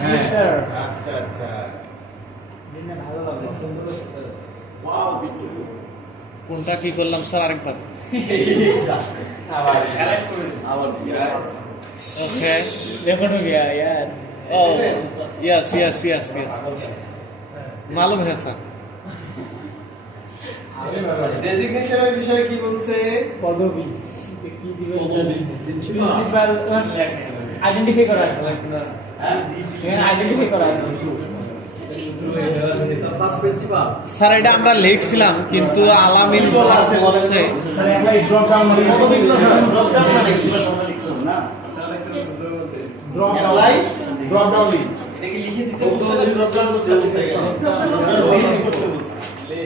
Yes, sir. আচ্ছা আচ্ছা দিনে ভালো লাগলো। ওয়াও বিট্টু কোনটা কি করলাম স্যার আরেকবার আবার কালেক্ট করে আবার ওকে Record हो गया यार। ও यस यस यस यस मालूम है सर ডেজিগনেশনের বিষয়ে কি বলছে পদবি। কি দিবে? প্রিন্সিপাল আইডেন্টিফাই করা আছে। এখানে আইডেন্টিফাই করা আছে। ফার্স্ট প্রিন্সিপাল স্যার এটা আমরা লিখছিলাম কিন্তু আলামিন স্যার বলছে তাহলে আমরা এই ড্রপ ডাউন দিয়ে ড্রপ ডাউন মানে কি না drop down apply drop down list. এটা কি লিখে দিতে বলছে ড্রপ ডাউন করতে বলছে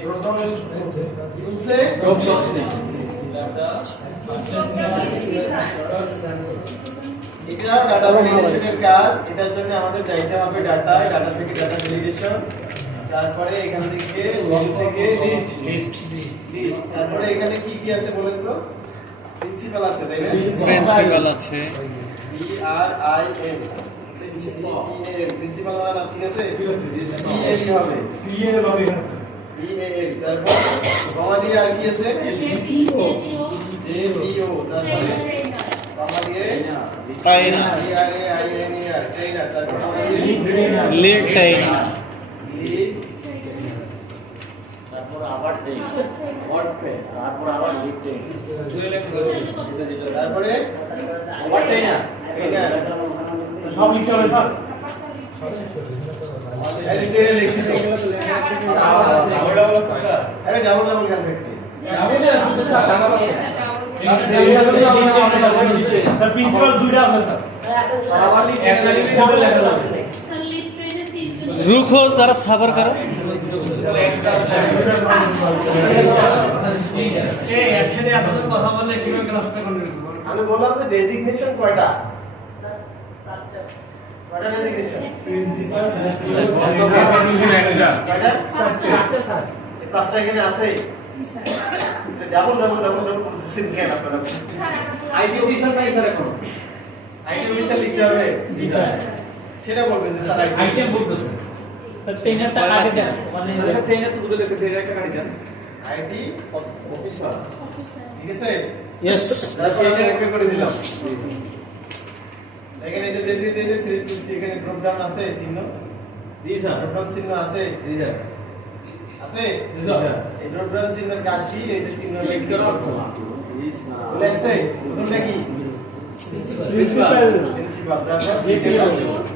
ড্রপ ডাউন কি বলছে ড্রপ ডাউন এটা ডাটা ভ্যালিডেশনের কাজ এটার জন্য আমাদের চাইতে হবে ডাটা ডাটা থেকে ডাটা ভ্যালিডেশন তারপরে এখান থেকে লগ থেকে লিস্ট তারপরে এখানে কি কি আছে বলেন তো প্রিন্সিপাল আছে তাই না প্রিন্সিপাল আছে P R I N principal মানে নাম ঠিক আছে পি এ কি হবে ক্লিয়ার হবে এখানে পি এ এল তারপর কমা দিয়ে আর কি আছে জে পি ও তারপরে কমা দিয়ে তাই না G R A I N E R trainer তারপর কমা দিয়ে লেট টাইম লিড তারপর আবার দেই ওয়ার্ড পে তারপর আবার লিড দেই তারপরে ওয়ার্ড দেই না ট্রেনার সব লিখতে হবে স্যার। এডিটরে লিখছি আরে ডাবল ডাবল গান থাকবে স্যার প্রিন্সিপাল দুইটা আছে স্যার। আবার লিখে ডাবল লেখা যাবে रुको जरा सबर करो আমি বললাম যে ডেজিগনেশন কয়টা কয়টা ডেজিগনেশন কয়টা পাঁচটা এখানে আছে ডাবল ডাবল ডাবল ডাবল করতেছেন কেন আপনারা আইডি অফিসার নাই স্যার এখন আইটি অফিসার লিখতে হবে সেটা বলবেন যে স্যার আইটেম বলতেছে স্যার ট্রেনারটা আগে দেন মানে ট্রেনে তো দুটো লেখা দিয়ে একটা গাড়ি দেন আইটি অফিসার ঠিক আছে यस তারপর এটা রেকর্ড করে দিলাম এখানে যে সিলেক্ট এখানে ড্রপ ডাউন আছে চিহ্ন জি স্যার ড্রপ ডাউন চিহ্ন আছে জি স্যার আছে জি স্যার এই ড্রপ ডাউন চিহ্নের কাজ কি এই যে চিহ্ন ক্লিক লিখতে করো হবে জি স্যার বলে আসছে প্রথমটা কি প্রিন্সিপাল প্রিন্সিপাল তারপর